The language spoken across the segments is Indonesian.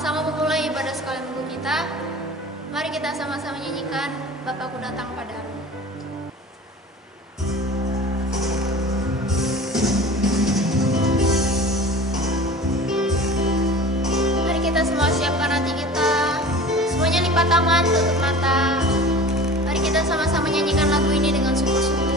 sama-sama memulai ibadah sekolah minggu kita. Mari kita sama-sama nyanyikan Bapakku Datang Padamu. Mari kita semua siapkan hati kita. Semuanya lipat tangan, tutup mata. Mari kita sama-sama nyanyikan lagu ini dengan sungguh-sungguh.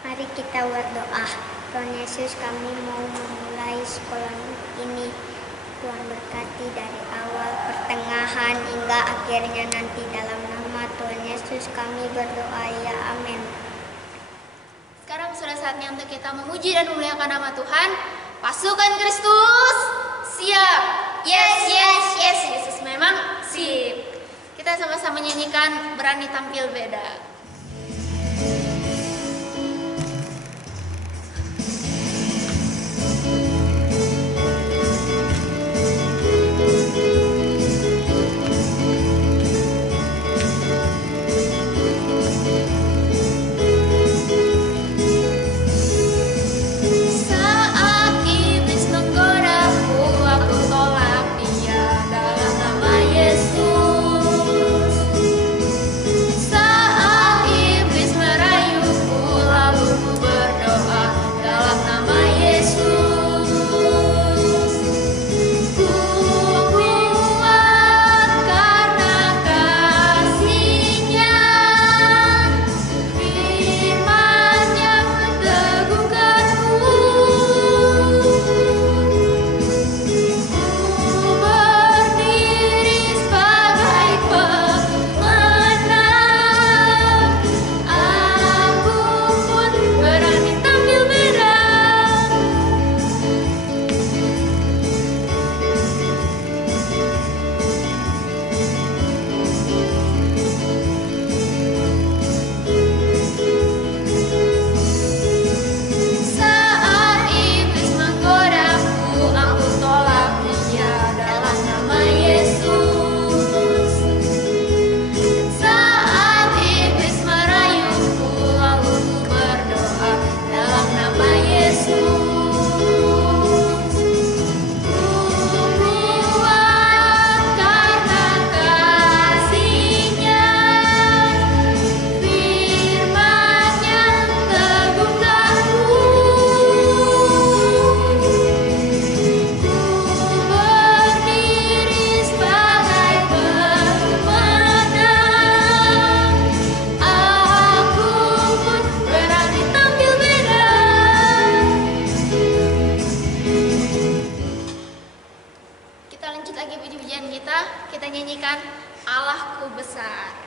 Mari kita berdoa. Tuhan Yesus, kami mau memulai sekolah ini. Tuhan berkati dari awal, pertengahan, hingga akhirnya nanti. Dalam nama Tuhan Yesus kami berdoa, ya amin. Sekarang sudah saatnya untuk kita memuji dan memuliakan nama Tuhan. Pasukan Kristus, siap. Yes, yes, yes. Yesus memang sip. Kita sama-sama nyanyikan Berani Tampil Beda. Saat kita nyanyikan Allahku Besar.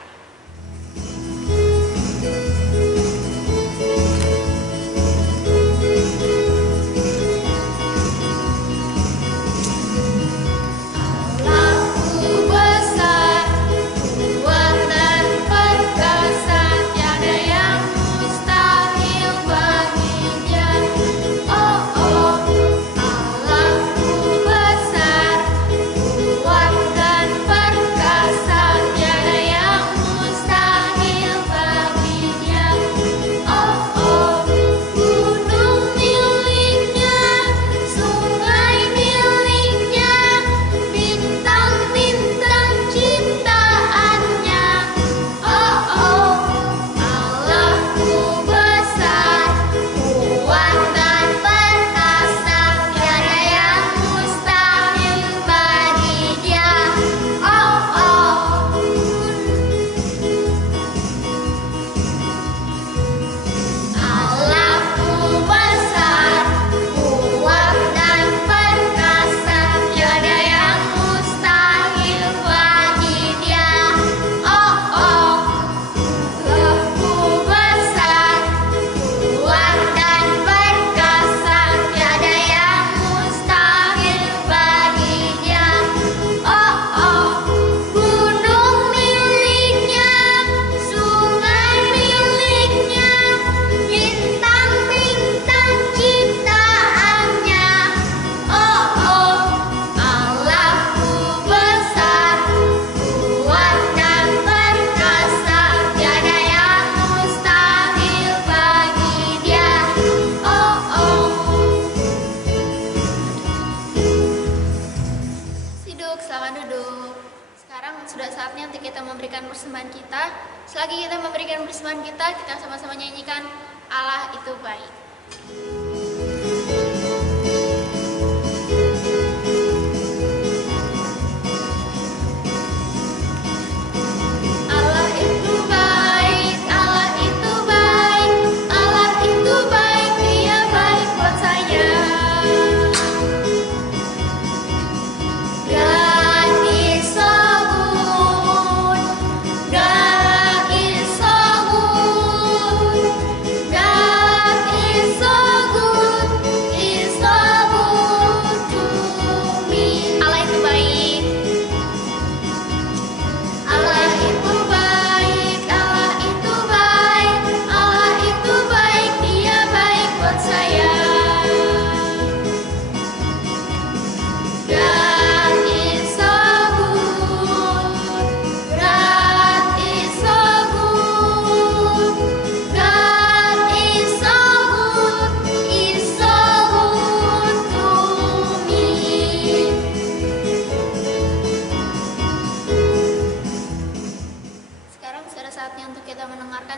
Selagi kita memberikan persembahan kita, kita sama-sama nyanyikan Allah itu baik.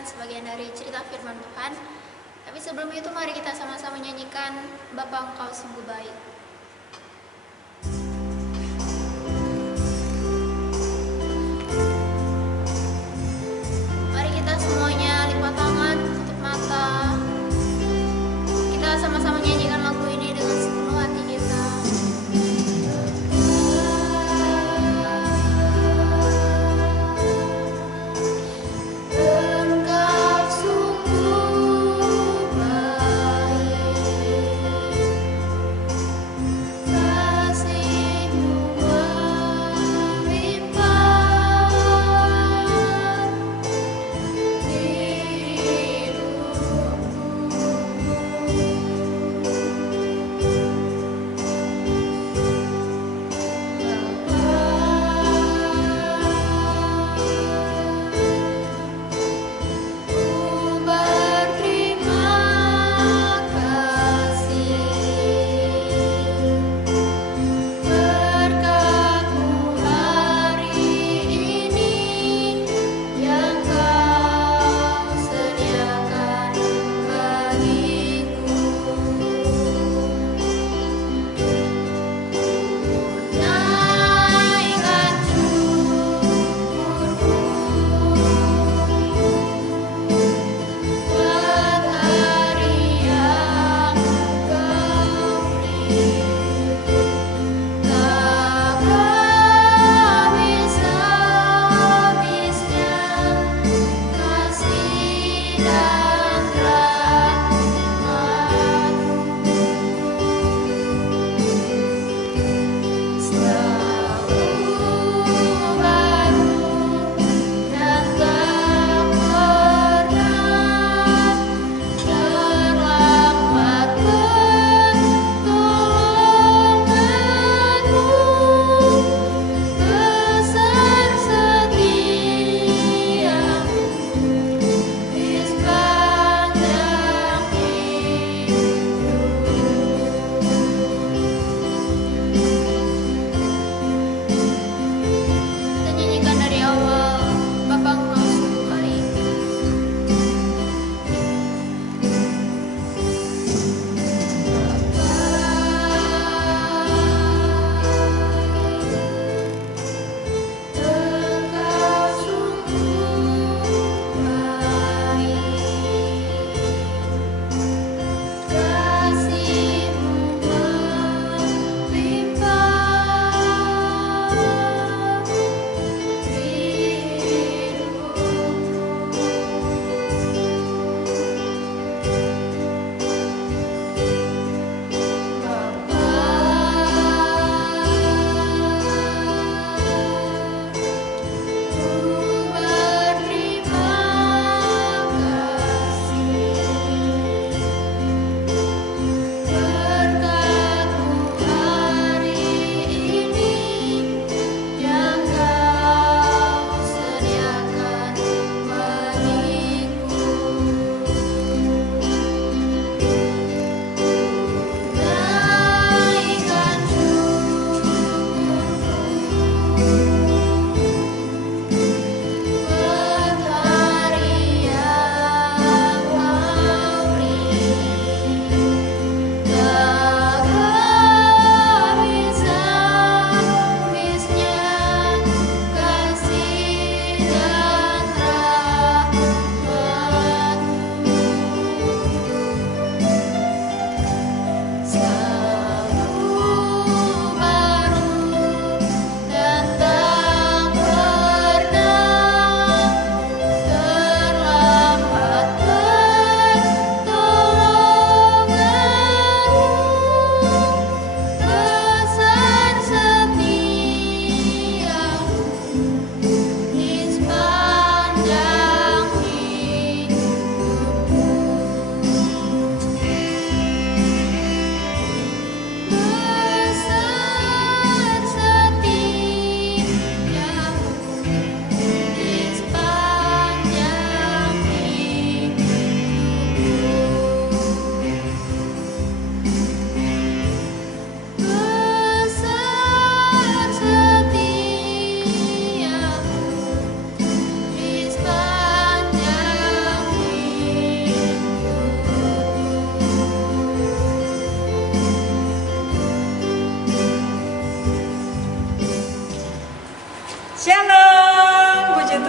Sebagian dari cerita firman Tuhan. Tapi sebelum itu mari kita sama-sama nyanyikan Bapa Engkau Sungguh Baik. Mari kita semuanya lipat tangan, tutup mata. Kita sama-sama nyanyikan lagu ini dengan sepenuh hati kita.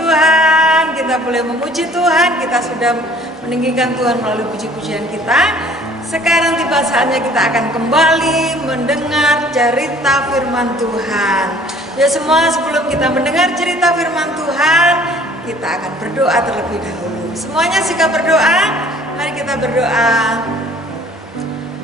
Tuhan, kita boleh memuji Tuhan. Kita sudah meninggikan Tuhan melalui puji-pujian kita. Sekarang tiba saatnya kita akan kembali mendengar cerita firman Tuhan. Ya semua, sebelum kita mendengar cerita firman Tuhan, kita akan berdoa terlebih dahulu. Semuanya sikap berdoa. Mari kita berdoa.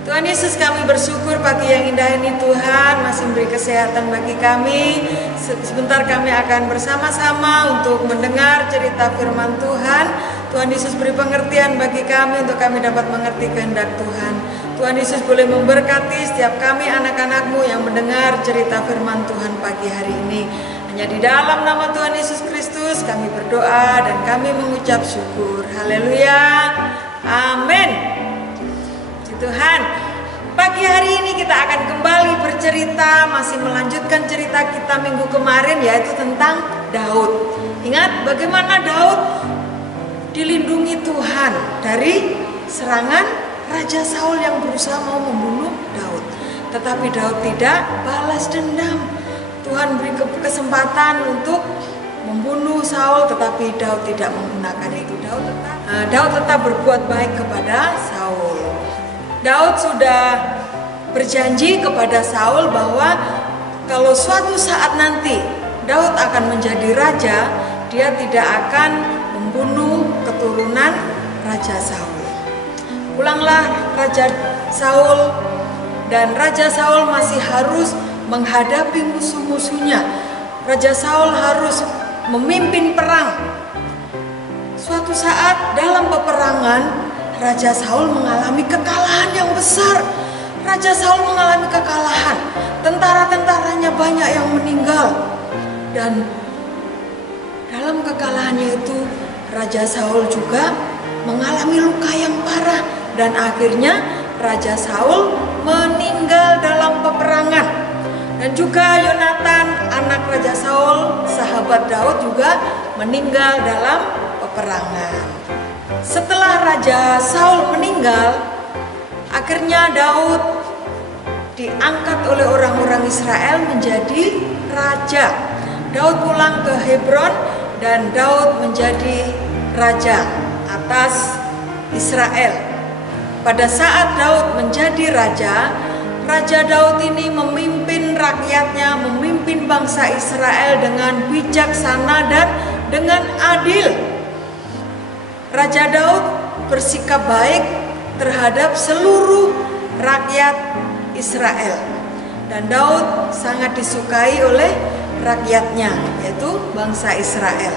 Tuhan Yesus, kami bersyukur pagi yang indah ini Tuhan masih memberi kesehatan bagi kami. Sebentar kami akan bersama-sama untuk mendengar cerita firman Tuhan. Tuhan Yesus beri pengertian bagi kami untuk kami dapat mengerti kehendak Tuhan. Tuhan Yesus boleh memberkati setiap kami anak-anak-Mu yang mendengar cerita firman Tuhan pagi hari ini. Hanya di dalam nama Tuhan Yesus Kristus kami berdoa dan kami mengucap syukur. Haleluya. Amin. Tuhan, pagi hari ini kita akan kembali bercerita, masih melanjutkan cerita kita minggu kemarin, yaitu tentang Daud. Ingat bagaimana Daud dilindungi Tuhan dari serangan Raja Saul yang berusaha mau membunuh Daud. Tetapi Daud tidak balas dendam. Tuhan beri kesempatan untuk membunuh Saul, tetapi Daud tidak menggunakan itu. Daud tetap berbuat baik kepada Saul. Daud sudah berjanji kepada Saul bahwa kalau suatu saat nanti Daud akan menjadi raja, dia tidak akan membunuh keturunan Raja Saul. Pulanglah Raja Saul, dan Raja Saul masih harus menghadapi musuh-musuhnya. Raja Saul harus memimpin perang. Suatu saat dalam peperangan, Raja Saul mengalami kekalahan yang besar. Raja Saul mengalami kekalahan. Tentara-tentaranya banyak yang meninggal. Dan dalam kekalahannya itu, Raja Saul juga mengalami luka yang parah. Dan akhirnya Raja Saul meninggal dalam peperangan. Dan juga Yonatan, anak Raja Saul, sahabat Daud, juga meninggal dalam peperangan. Setelah Raja Saul meninggal, akhirnya Daud diangkat oleh orang-orang Israel menjadi raja. Daud pulang ke Hebron dan Daud menjadi raja atas Israel. Pada saat Daud menjadi raja, Raja Daud ini memimpin rakyatnya, memimpin bangsa Israel dengan bijaksana dan dengan adil. Raja Daud bersikap baik terhadap seluruh rakyat Israel. Dan Daud sangat disukai oleh rakyatnya, yaitu bangsa Israel.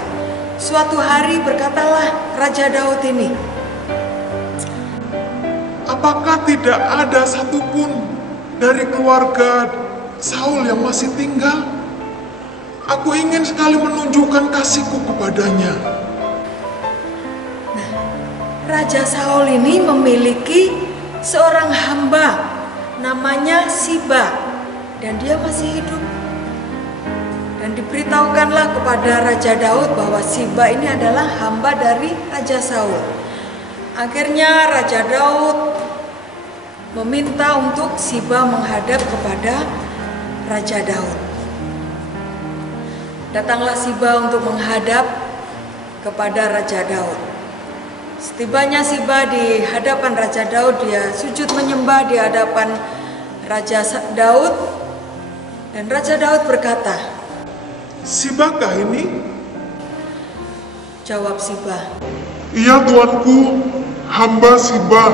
Suatu hari berkatalah Raja Daud ini, apakah tidak ada satupun dari keluarga Saul yang masih tinggal? Aku ingin sekali menunjukkan kasihku kepadanya. Raja Saul ini memiliki seorang hamba namanya Siba, dan dia masih hidup. Dan diberitahukanlah kepada Raja Daud bahwa Siba ini adalah hamba dari Raja Saul. Akhirnya Raja Daud meminta untuk Siba menghadap kepada Raja Daud. Datanglah Siba untuk menghadap kepada Raja Daud. Setibanya Siba di hadapan Raja Daud, dia sujud menyembah di hadapan Raja Daud. Dan Raja Daud berkata, Sibakah ini? Jawab Siba, Iya tuanku, hamba Siba.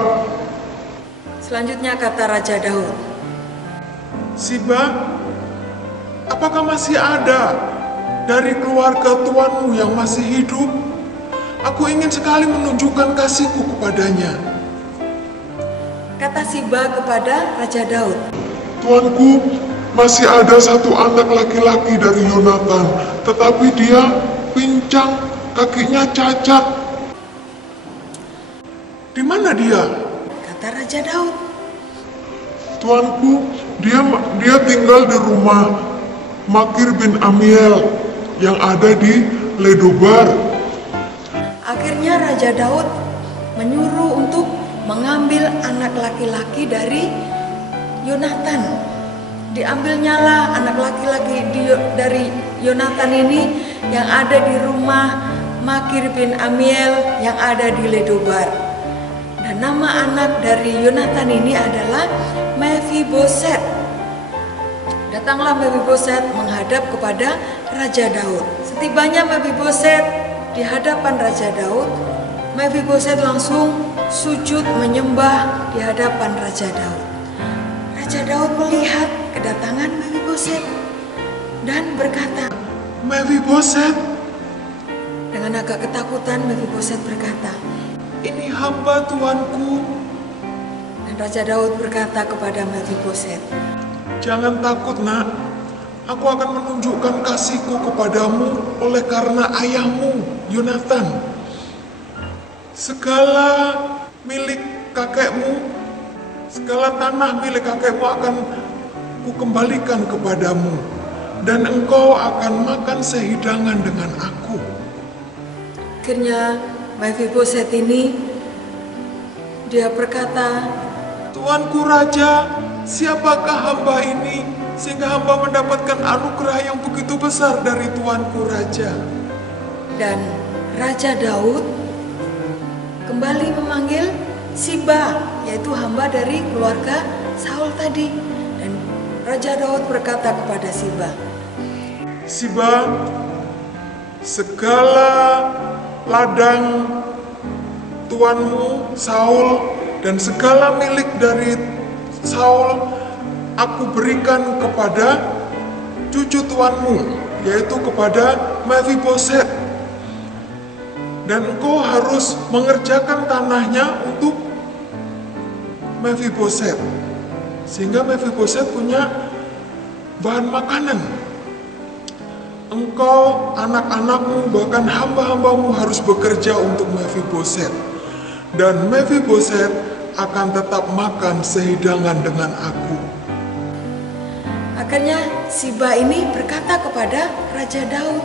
Selanjutnya kata Raja Daud, Siba, apakah masih ada dari keluarga tuanmu yang masih hidup? Aku ingin sekali menunjukkan kasihku kepadanya. Kata Siba kepada Raja Daud, Tuanku, masih ada satu anak laki-laki dari Yonatan, tetapi dia pincang, kakinya cacat. Di mana dia? Kata Raja Daud, Tuanku, dia tinggal di rumah Makir bin Amiel yang ada di Ledobar. Akhirnya Raja Daud menyuruh untuk mengambil anak laki-laki dari Yonatan. Diambilnyalah anak laki-laki dari Yonatan ini, yang ada di rumah Makir bin Amiel yang ada di Lodebar. Dan nama anak dari Yonatan ini adalah Mephiboset. Datanglah Mephiboset menghadap kepada Raja Daud. Setibanya Mephiboset di hadapan Raja Daud, Mephiboset langsung sujud menyembah di hadapan Raja Daud. Raja Daud melihat kedatangan Mephiboset dan berkata, Mephiboset, dengan agak ketakutan Mephiboset berkata, ini hamba tuanku. dan Raja Daud berkata kepada Mephiboset, Jangan takut nak, aku akan menunjukkan kasihku kepadamu oleh karena ayahmu, Yonatan. Segala milik kakekmu, segala tanah milik kakekmu akan kukembalikan kepadamu, dan engkau akan makan sehidangan dengan aku. akhirnya Mephiboset ini dia berkata, Tuanku Raja, siapakah hamba ini sehingga hamba mendapatkan anugerah yang begitu besar dari Tuanku Raja? dan Raja Daud kembali memanggil Siba, yaitu hamba dari keluarga Saul tadi. Dan Raja Daud berkata kepada Siba, Siba, segala ladang tuanmu Saul dan segala milik dari Saul aku berikan kepada cucu tuanmu, yaitu kepada Mephiboset. Dan engkau harus mengerjakan tanahnya untuk Mephiboset, sehingga Mephiboset punya bahan makanan. Engkau, anak-anakmu, bahkan hamba-hambamu harus bekerja untuk Mephiboset. Dan Mephiboset akan tetap makan sehidangan dengan aku. akhirnya Siba ini berkata kepada Raja Daud,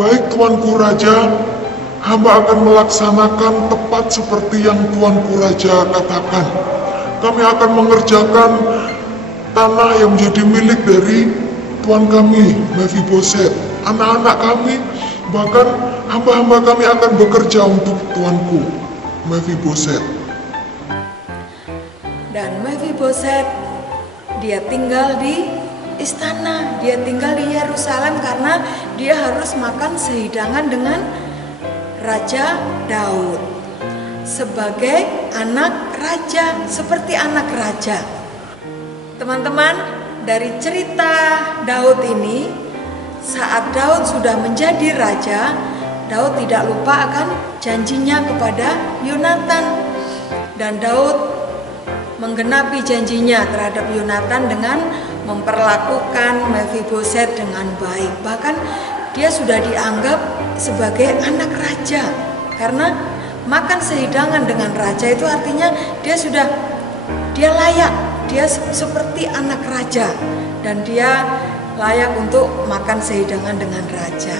Baik Tuanku Raja, hamba akan melaksanakan tepat seperti yang Tuanku Raja katakan. Kami akan mengerjakan tanah yang menjadi milik dari Tuan kami, Mephiboset. Anak-anak kami, bahkan hamba-hamba kami akan bekerja untuk Tuanku, Mephiboset. dan Mephiboset dia tinggal di istana, dia tinggal di Yerusalem karena dia harus makan sehidangan dengan Raja Daud sebagai anak raja, seperti anak raja. Teman-teman, dari cerita Daud ini, saat Daud sudah menjadi raja, Daud tidak lupa akan janjinya kepada Yonatan, dan Daud menggenapi janjinya terhadap Yonatan dengan memperlakukan Mephiboset dengan baik. Bahkan dia sudah dianggap sebagai anak raja, karena makan sehidangan dengan raja itu artinya dia layak, dia seperti anak raja, dan dia layak untuk makan sehidangan dengan raja.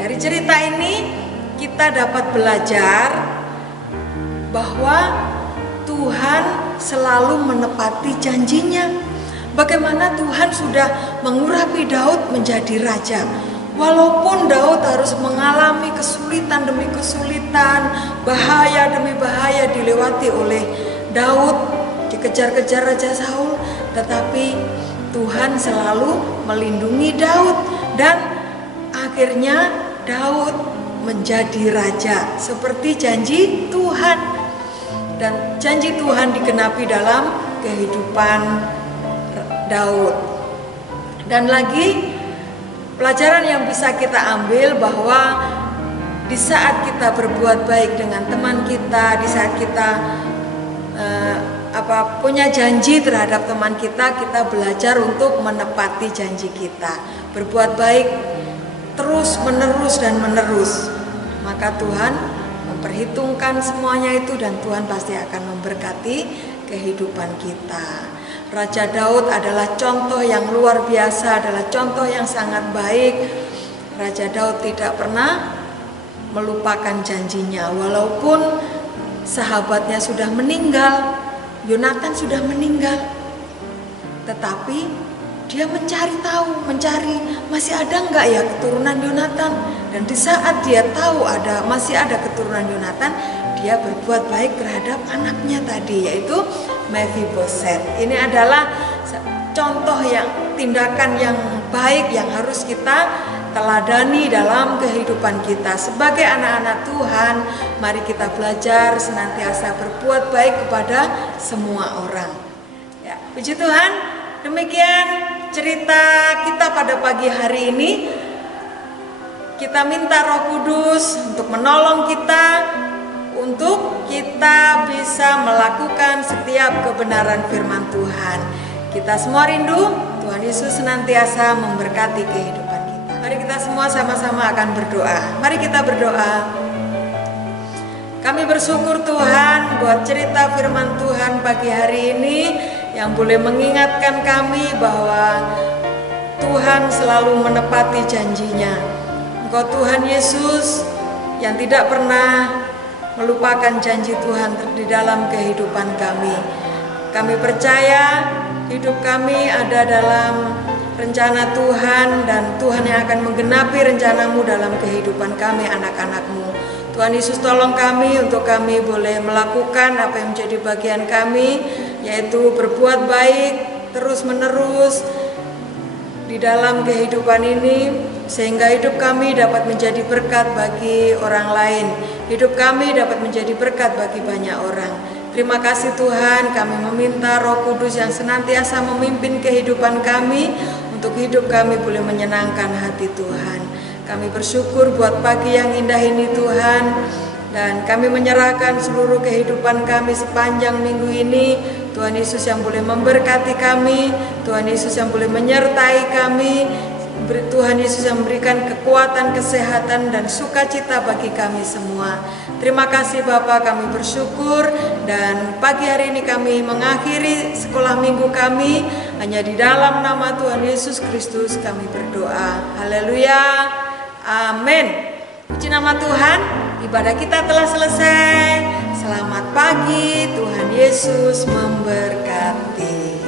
Dari cerita ini kita dapat belajar bahwa Tuhan selalu menepati janjinya. Bagaimana Tuhan sudah mengurapi Daud menjadi raja. Walaupun Daud harus mengalami kesulitan demi kesulitan, bahaya demi bahaya dilewati oleh Daud, dikejar-kejar Raja Saul, tetapi Tuhan selalu melindungi Daud, dan akhirnya Daud menjadi raja seperti janji Tuhan. Dan janji Tuhan digenapi dalam kehidupan Daud. Dan lagi pelajaran yang bisa kita ambil bahwa di saat kita berbuat baik dengan teman kita, di saat kita punya janji terhadap teman kita, kita belajar untuk menepati janji kita. Berbuat baik terus menerus dan menerus, maka Tuhan memperhitungkan semuanya itu, dan Tuhan pasti akan memberkati kehidupan kita. Raja Daud adalah contoh yang luar biasa, adalah contoh yang sangat baik. Raja Daud tidak pernah melupakan janjinya, walaupun sahabatnya sudah meninggal, Yonatan sudah meninggal, tetapi dia mencari tahu, masih ada nggak ya keturunan Yonatan. Dan di saat dia tahu masih ada keturunan Yonatan, dia berbuat baik terhadap anaknya tadi, yaitu Mephiboset. Ini adalah contoh tindakan yang baik yang harus kita teladani dalam kehidupan kita. Sebagai anak-anak Tuhan, mari kita belajar senantiasa berbuat baik kepada semua orang. Ya, puji Tuhan, demikian cerita kita pada pagi hari ini. Kita minta Roh Kudus untuk menolong kita, untuk kita bisa melakukan setiap kebenaran firman Tuhan. Kita semua rindu Tuhan Yesus senantiasa memberkati kehidupan kita. Mari kita semua sama-sama akan berdoa. Mari kita berdoa. Kami bersyukur Tuhan buat cerita firman Tuhan pagi hari ini yang boleh mengingatkan kami bahwa Tuhan selalu menepati janjinya. Engkau Tuhan Yesus yang tidak pernah melupakan janji Tuhan di dalam kehidupan kami. Kami percaya hidup kami ada dalam rencana Tuhan, dan Tuhan yang akan menggenapi rencana-Mu dalam kehidupan kami, anak-anak-Mu. Tuhan Yesus, tolong kami untuk kami boleh melakukan apa yang menjadi bagian kami, yaitu berbuat baik terus-menerus di dalam kehidupan ini, sehingga hidup kami dapat menjadi berkat bagi orang lain. Hidup kami dapat menjadi berkat bagi banyak orang. Terima kasih Tuhan, kami meminta Roh Kudus yang senantiasa memimpin kehidupan kami, untuk hidup kami boleh menyenangkan hati Tuhan. Kami bersyukur buat pagi yang indah ini Tuhan, dan kami menyerahkan seluruh kehidupan kami sepanjang minggu ini. Tuhan Yesus yang boleh memberkati kami, Tuhan Yesus yang boleh menyertai kami, Tuhan Yesus yang memberikan kekuatan, kesehatan, dan sukacita bagi kami semua. Terima kasih Bapa, kami bersyukur, dan pagi hari ini kami mengakhiri sekolah minggu kami. Hanya di dalam nama Tuhan Yesus Kristus kami berdoa. Haleluya, amin. Puji nama Tuhan, ibadah kita telah selesai. Selamat pagi, Tuhan Yesus memberkati.